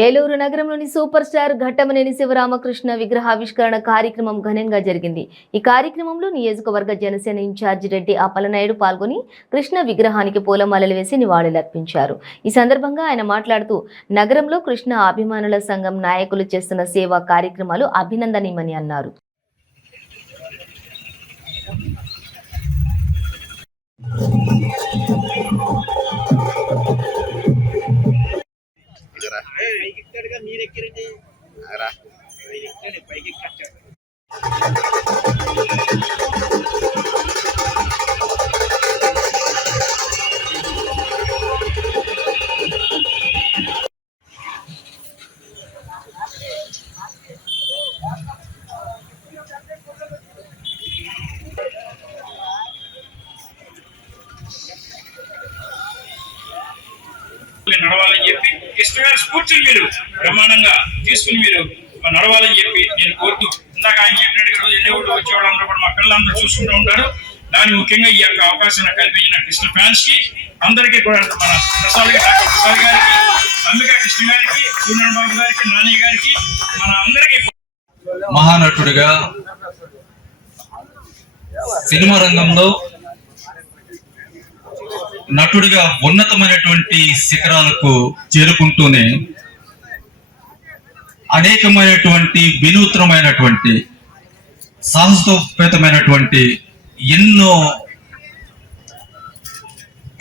ఏలూరు నగరంలోని super star Ghattamaneni Sivaramakrishna విగ్రహావిష్కరణ కార్యక్రమం ఘనంగా జరిగింది. ఈ కార్యక్రమంలో నియోజకవర్గ జనసేన ఇన్ఛార్జి రెడ్డి అప్పలనాయుడు పాల్గొని కృష్ణ విగ్రహానికి పూలమాలలు వేసి నివాళులర్పించారు. ఈ సందర్భంగా ఆయన మాట్లాడుతూ నగరంలో కృష్ణ అభిమానుల సంఘం నాయకులు చేస్తున్న సేవా కార్యక్రమాలు అభినందనీయమని అన్నారు. నడవాలని చెప్పి కృష్ణ గారి స్ఫూర్తిని మీరు ప్రమాణంగా తీసుకుని మీరు నడవాలని చెప్పి నేను కోరుతూ, ఇందాక ఆయన చెప్పినట్టుగా ఎన్నోళ్ళు వచ్చే వాళ్ళందరూ కూడా మా పిల్లలందరూ చూసుకుంటూ ఉంటారు. దాని ముఖ్యంగా ఈ యొక్క అవకాశాన్ని కల్పించిన కృష్ణ ఫ్యాన్స్ కి అందరికీ కూడా మన ప్రసాద్ గారికి, అంబికా కృష్ణ గారికి, సూర్యనారాయణ బాబు గారికి, నాని గారికి, మన అందరికీ మహానటుడిగా సినిమా రంగంలో నటుడిగా ఉన్నతమైనటువంటి శిఖరాలకు చేరుకుంటూనే అనేకమైనటువంటి వినూత్నమైనటువంటి సాహసోపేతమైనటువంటి ఎన్నో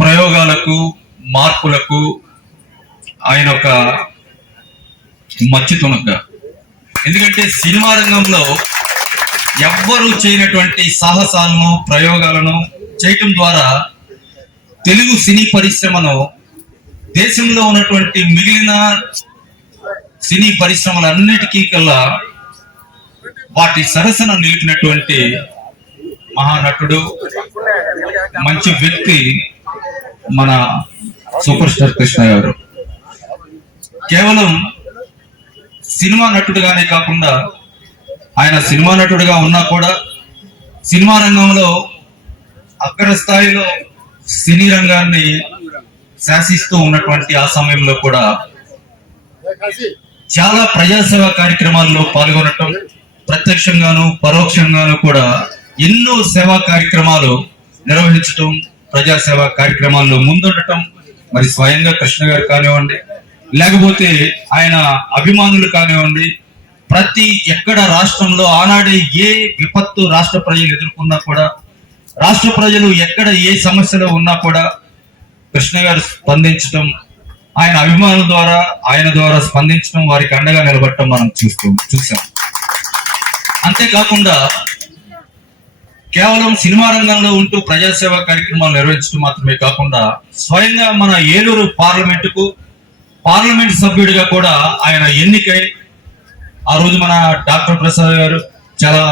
ప్రయోగాలకు మార్పులకు ఆయన ఒక మచ్చుతునక. ఎందుకంటే సినిమా రంగంలో ఎవ్వరూ చేయనటువంటి సాహసాలను ప్రయోగాలను చేయటం ద్వారా తెలుగు సినీ పరిశ్రమను దేశంలో ఉన్నటువంటి మిగిలిన సినీ పరిశ్రమలన్నిటికీ కల్లా వాటి సరసన నిలిపినటువంటి మహానటుడు, మంచి వ్యక్తి మన సూపర్ స్టార్ కృష్ణ గారు. కేవలం సినిమా నటుడుగానే కాకుండా ఆయన సినిమా నటుడుగా ఉన్నా కూడా సినిమా రంగంలో అగ్ర స్థాయిలో సినీ రంగాన్ని శాసిస్తూ ఉన్నటువంటి ఆ సమయంలో కూడా చాలా ప్రజాసేవా కార్యక్రమాల్లో పాల్గొనటం, ప్రత్యక్షంగాను పరోక్షంగాను కూడా ఎన్నో సేవా కార్యక్రమాలు నిర్వహించటం, ప్రజాసేవా కార్యక్రమాల్లో ముందుండటం, మరి స్వయంగా కృష్ణ గారు కానివ్వండి, లేకపోతే ఆయన అభిమానులు కానివ్వండి, ప్రతి ఎక్కడ రాష్ట్రంలో ఆనాడే ఏ విపత్తు రాష్ట్ర ప్రజలు ఎదుర్కొన్నా కూడా, రాష్ట్ర ప్రజలు ఎక్కడ ఏ సమస్యలో ఉన్నా కూడా కృష్ణ గారు స్పందించడం, ఆయన అభిమానుల ద్వారా ఆయన ద్వారా స్పందించడం, వారికి అండగా నిలబడటం మనం చూసాం. అంతేకాకుండా కేవలం సినిమా రంగంలో ఉంటూ ప్రజాసేవా కార్యక్రమాలు నిర్వహించడం మాత్రమే కాకుండా స్వయంగా మన ఏలూరు పార్లమెంట్ సభ్యుడిగా కూడా ఆయన ఎన్నికై ఆ రోజు మన డాక్టర్ ప్రసాద్ గారు చాలా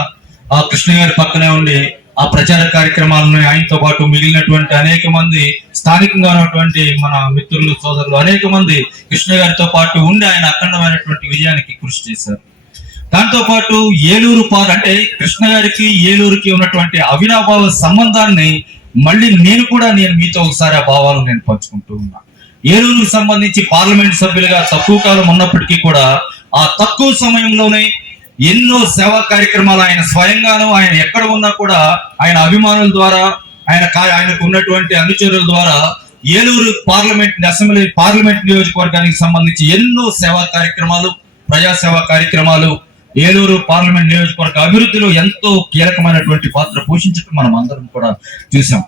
ఆ కృష్ణ గారి పక్కనే ఉండి ఆ ప్రచార కార్యక్రమాలను ఆయనతో పాటు మిగిలినటువంటి అనేక మంది స్థానికంగా ఉన్నటువంటి మన మిత్రులు, సోదరులు అనేక మంది కృష్ణ గారితో పాటు ఉండి ఆయన అఖండమైనటువంటి విజయానికి కృషి చేశారు. దాంతో పాటు ఏలూరు అంటే కృష్ణ గారికి ఏలూరుకి ఉన్నటువంటి అవినాభావ సంబంధాన్ని మళ్ళీ నేను మీతో ఒకసారి ఆ భావాలను నేను పంచుకుంటూ ఉన్నా. ఏలూరుకు సంబంధించి పార్లమెంట్ సభ్యులుగా తక్కువ కాలం ఉన్నప్పటికీ కూడా ఆ తక్కువ సమయంలోనే ఎన్నో సేవా కార్యక్రమాలు ఆయన స్వయంగాను, ఆయన ఎక్కడ ఉన్నా కూడా ఆయన అభిమానుల ద్వారా, ఆయనకు ఉన్నటువంటి అనుచరుల ద్వారా ఏలూరు పార్లమెంట్ నియోజకవర్గానికి సంబంధించి ఎన్నో సేవా కార్యక్రమాలు, ప్రజాసేవా కార్యక్రమాలు ఏలూరు పార్లమెంట్ నియోజకవర్గ అభివృద్ధిలో ఎంతో కీలకమైనటువంటి పాత్ర పోషించడం మనం అందరం కూడా చూసాం.